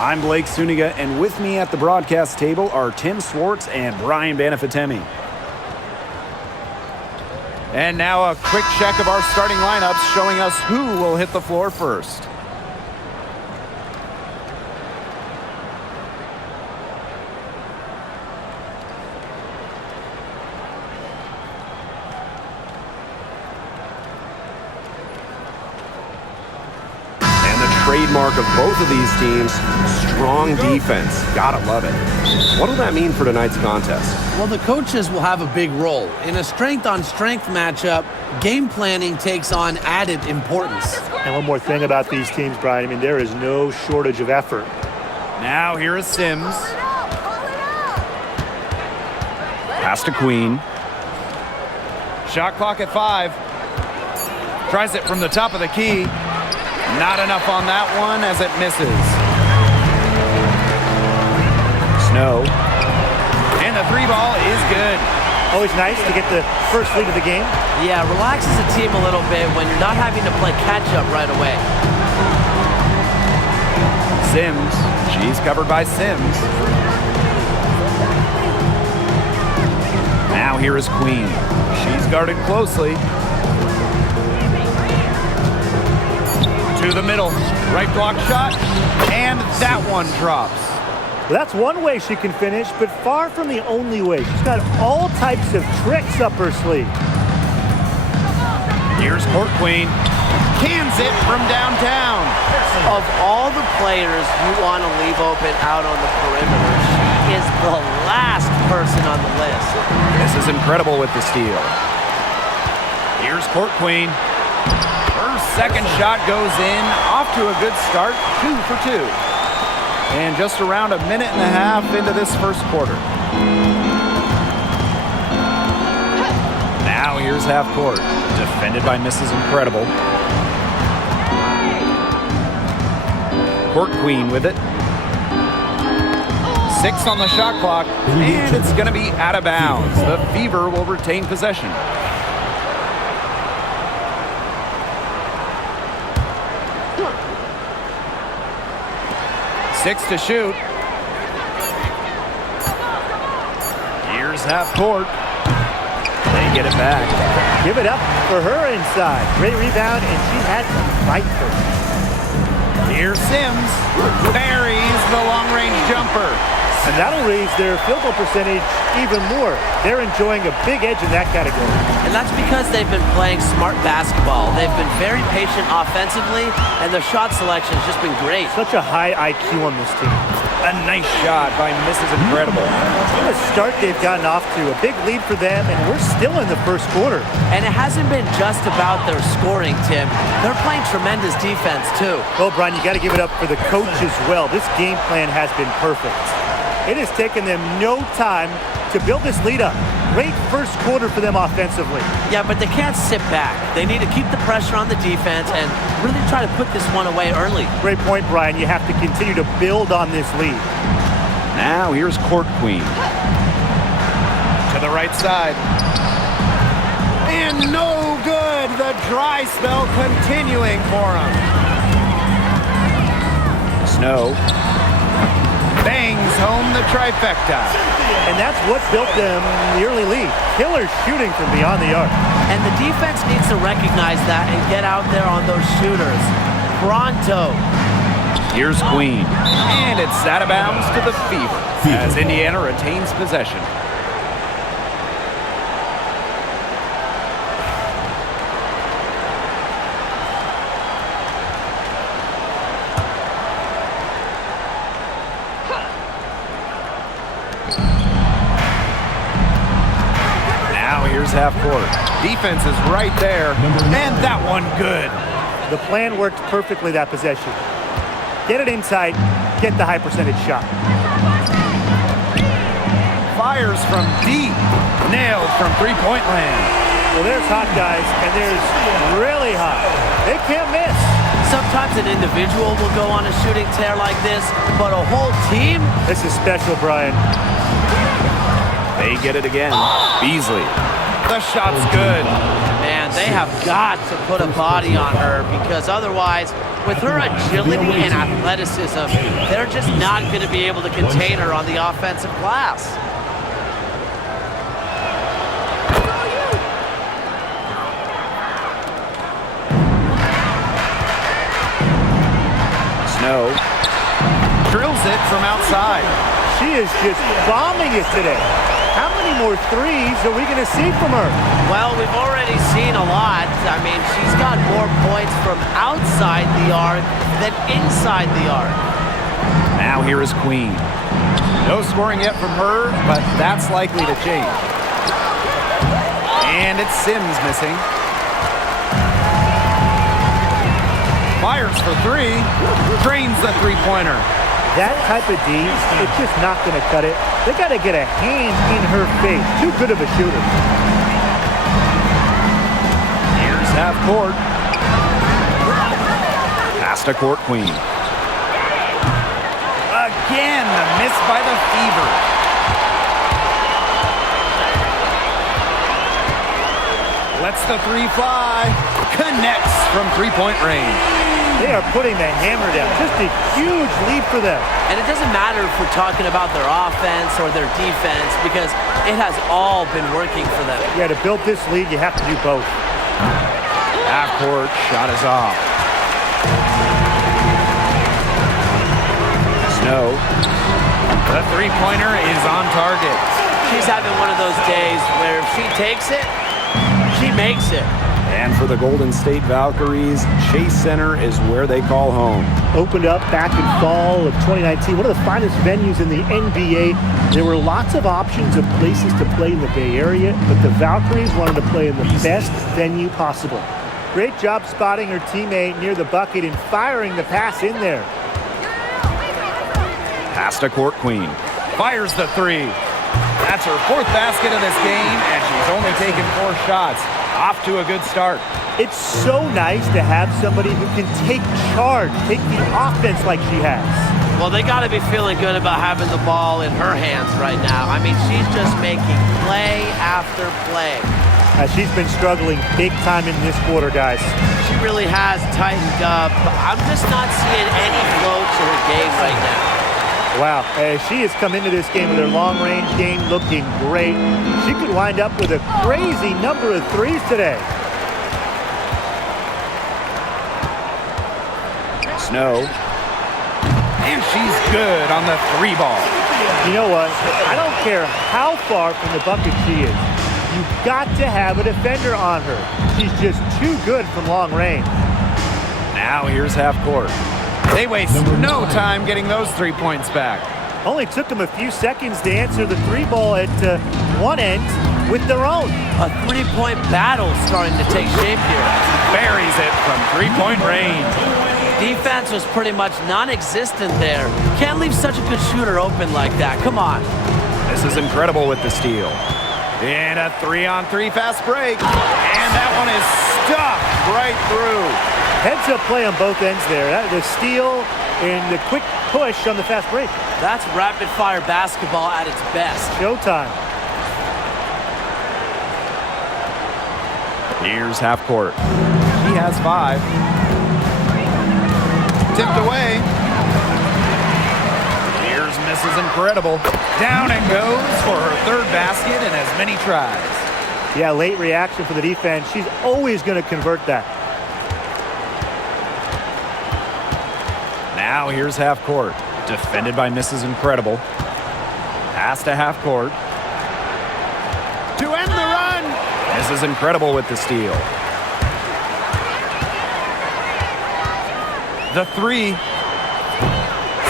I'm Blake Suniga, and with me at the broadcast table are Tim Swartz and Brian Banafitemi. And now a quick check of our starting lineups showing us who will hit the floor first. Trademark of both of these teams, strong defense. Gotta love it. What will that mean for tonight's contest? Well, the coaches will have a big role. In a strength-on-strength matchup, game planning takes on added importance. And one more thing about these teams, Brian, I mean, there is no shortage of effort. Now here is Sims. Pass to Queen. Shot clock at 5. Tries it from the top of the key. Not enough on that one as it misses. Snow. And the 3 ball is good. Always nice to get the first lead of the game. Yeah, relaxes the team a little bit when you're not having to play catch-up right away. Sims. She's covered by Sims. Now here is Queen. She's guarded closely. To the middle. Right block shot. And that one drops. Well, that's one way she can finish, but far from the only way. She's got all types of tricks up her sleeve. Here's Court Queen. Cans it from downtown. Of all the players you want to leave open out on the perimeter, she is the last person on the list. This is incredible with the steal. Here's Court Queen. Her second shot goes in. Off to a good start. 2 for 2. And just around a minute and a half into this first quarter. Now here's half court. Defended by Mrs. Incredible. Court Queen with it. 6 on the shot clock. And it's going to be out of bounds. The Fever will retain possession. Six to shoot. Here's half court. They get it back. Give it up for her inside. Great rebound, and she had to fight for it. Here's Sims. Buries the long-range jumper. And that'll raise their field goal percentage even more. They're enjoying a big edge in that category. And that's because they've been playing smart basketball. They've been very patient offensively, and their shot selection has just been great. Such a high IQ on this team. A nice shot by Mrs. Incredible. What a start they've gotten off to. A big lead for them, and we're still in the first quarter. And it hasn't been just about their scoring, Tim. They're playing tremendous defense, too. Well, Brian, you got to give it up for the coach as well. This game plan has been perfect. It has taken them no time to build this lead up. Great first quarter for them offensively. Yeah, but they can't sit back. They need to keep the pressure on the defense and really try to put this one away early. Great point, Brian. You have to continue to build on this lead. Now here's Court Queen. To the right side. And no good. The dry spell continuing for him. Snow. Bangs home the trifecta. And that's what built them the early lead. Killer shooting from beyond the arc. And the defense needs to recognize that and get out there on those shooters. Pronto. Here's Queen. And it's out of bounds to the Fever as Indiana retains possession. Here's half court. Defense is right there. And that one good. The plan worked perfectly that possession. Get it inside, get the high percentage shot. Fires from deep. Nailed from three-point land. Well, there's hot guys, and there's really hot. They can't miss. Sometimes an individual will go on a shooting tear like this, but a whole team? This is special, Brian. They get it again. Beasley. The shot's good. Man, and they have got to put a body on her because otherwise, with her agility and athleticism, they're just not going to be able to contain her on the offensive glass. Snow drills it from outside. She is just bombing it today. How many more threes are we going to see from her? Well, we've already seen a lot. I mean, she's got more points from outside the arc than inside the arc. Now here is Queen. No scoring yet from her, but that's likely to change. And it's Sims missing. Fires for three. Drains the three-pointer. That type of D, it's just not going to cut it. They got to get a hand in her face. Too good of a shooter. Here's half court. Pass to Court Queen. Again, the miss by the Fever. Lets the three fly. Connects from three-point range. They are putting the hammer down. Just a huge lead for them. And it doesn't matter if we're talking about their offense or their defense because it has all been working for them. Yeah, to build this lead, you have to do both. Half court shot is off. Snow. The three-pointer is on target. She's having one of those days where if she takes it, she makes it. And for the Golden State Valkyries, Chase Center is where they call home. Opened up back in fall of 2019, one of the finest venues in the NBA. There were lots of options of places to play in the Bay Area, but the Valkyries wanted to play in the best venue possible. Great job spotting her teammate near the bucket and firing the pass in there. Pass to Court Queen. Fires the three. That's her fourth basket of this game, and she's only taken 4 shots. Off to a good start. It's so nice to have somebody who can take charge, take the offense like she has. Well, they got to be feeling good about having the ball in her hands right now. I mean, she's just making play after play. She's been struggling big time in this quarter, guys. She really has tightened up. I'm just not seeing any flow to her game right now. Wow, she has come into this game with her long-range game looking great. She could wind up with a crazy number of threes today. Snow. And she's good on the three ball. You know what? I don't care how far from the bucket she is. You've got to have a defender on her. She's just too good from long range. Now here's half court. They waste no time getting those 3 points back. Only took them a few seconds to answer the three ball at one end with their own. A three-point battle starting to take shape here. Buries it from three-point range. Defense was pretty much non-existent there. Can't leave such a good shooter open like that. Come on. This is incredible with the steal. And a 3-on-3 fast break. And that one is stuffed right through. Heads-up play on both ends there. The steal and the quick push on the fast break. That's rapid-fire basketball at its best. Showtime. Here's half court. He has 5. Tipped away. Here's Mrs. Incredible. Down and goes for her third basket in as many tries. Yeah, late reaction for the defense. She's always going to convert that. Now here's half court. Defended by Mrs. Incredible. Pass to half court. To end the run. Mrs. Incredible with the steal. The three.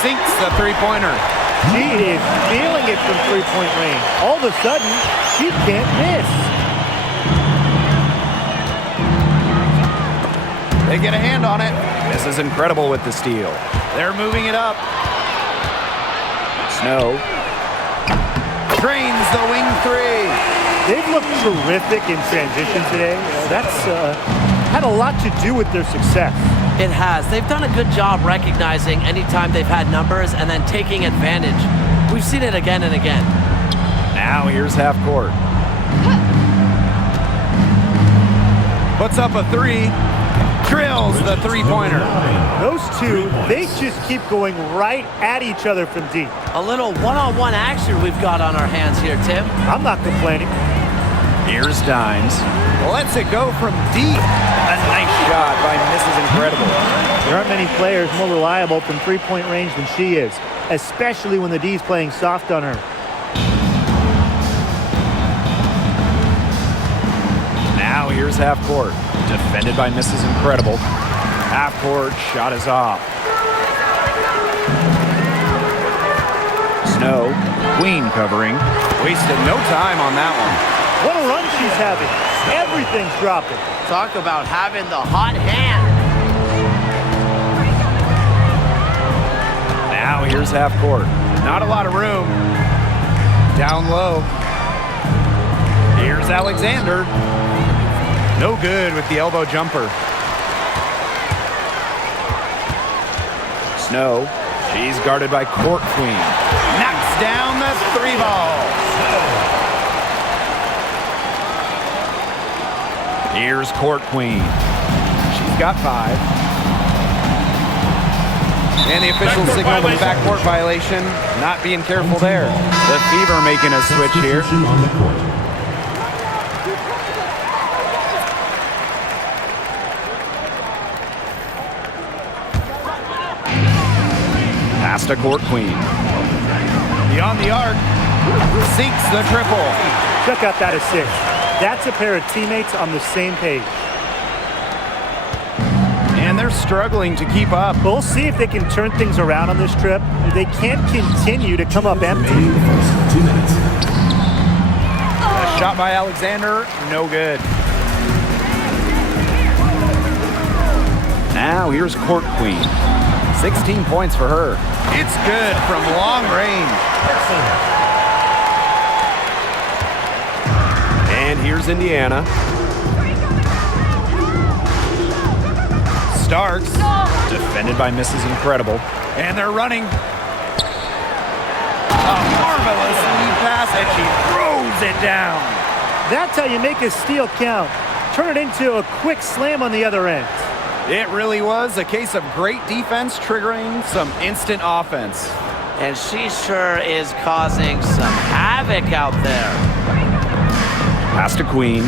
Sinks the three-pointer. She is feeling it from three-point range. All of a sudden, she can't miss. They get a hand on it. Mrs. Incredible with the steal. They're moving it up. Snow drains the wing three. They've looked terrific in transition today. That's had a lot to do with their success. It has. They've done a good job recognizing anytime they've had numbers and then taking advantage. We've seen it again and again. Now here's half court. Puts up a three. Drills the three-pointer. Those two, they just keep going right at each other from deep. A little one-on-one action we've got on our hands here, Tim. I'm not complaining. Here's Dimes. Lets it go from deep. A nice shot by Mrs. Incredible. There aren't many players more reliable from three-point range than she is, especially when the D's playing soft on her. Now here's half court. Defended by Mrs. Incredible. Half court shot is off. Snow, Queen covering. Wasted no time on that one. What a run she's having. Everything's dropping. Talk about having the hot hand. Now here's half court. Not a lot of room. Down low. Here's Alexander. No good with the elbow jumper. Snow, she's guarded by Court Queen. Knocks down the three ball. Here's Court Queen. She's got 5. And the official signaled a backcourt violation. Not being careful there. The Fever making a switch here. Pass to Court Queen. Beyond the arc. Seeks the triple. Check out that assist. That's a pair of teammates on the same page. And they're struggling to keep up. We'll see if they can turn things around on this trip. They can't continue to come up empty. A shot by Alexander, no good. Now here's Court Queen. 16 points for her. It's good from long range. And here's Indiana. Starks, defended by Mrs. Incredible. And they're running. A marvelous lead pass, and she throws it down. That's how you make a steal count. Turn it into a quick slam on the other end. It really was a case of great defense triggering some instant offense. And she sure is causing some havoc out there. Pass to Queen.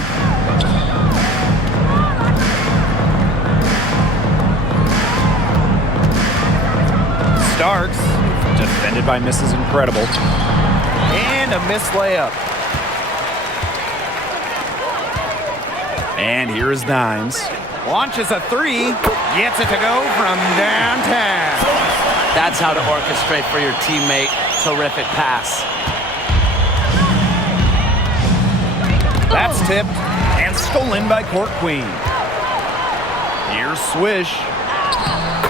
Starks, defended by Mrs. Incredible. And a missed layup. And here is Dimes. Launches a three. Gets it to go from downtown. That's how to orchestrate for your teammate. Terrific pass. That's tipped and stolen by Court Queen. Here's Swish.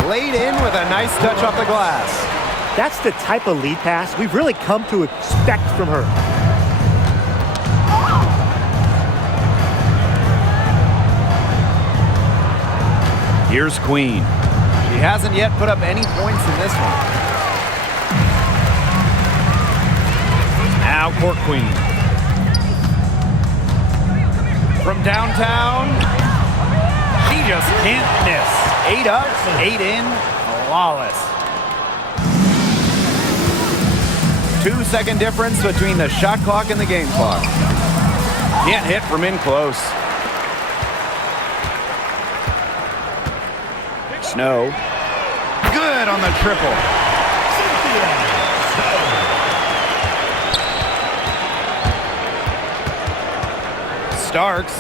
Laid in with a nice touch off the glass. That's the type of lead pass we've really come to expect from her. Here's Queen. She hasn't yet put up any points in this one. Now Court Queen. From downtown, she just can't miss. 8 up, 8 in, flawless. 2-second difference between the shot clock and the game clock. Can't hit from in close. Snow. Good on the triple. Starks,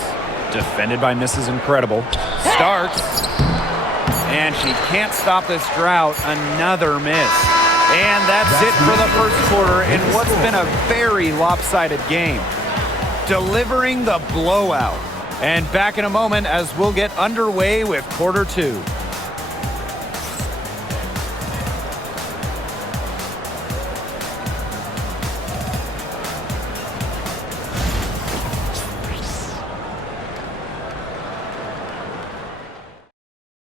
defended by Mrs. Incredible. Starks. And she can't stop this drought. Another miss. And that's it for the first quarter in what's been a very lopsided game. Delivering the blowout. And back in a moment as we'll get underway with quarter 2.